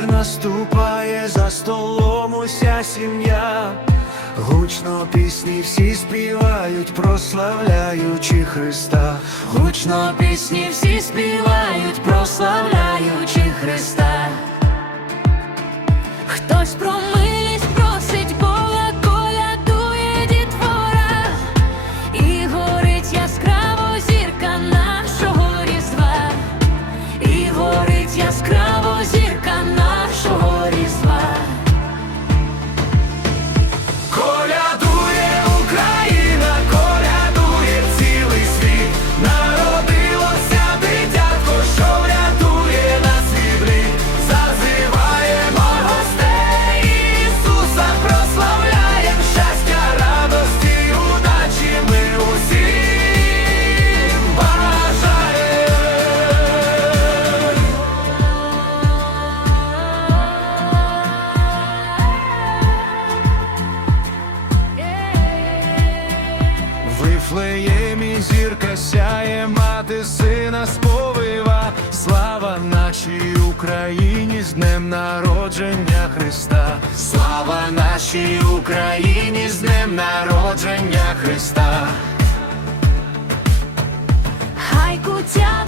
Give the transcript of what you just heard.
виступає за столом уся сім'я. Гучно пісні всі співають, прославляючи Христа. Гучно пісні всі співають, прославляючи Христа. Вифлеємі зірка сяє, мати сина сповива. Слава нашій Україні з днем народження Христа. Слава нашій Україні з днем народження Христа. Хай смаку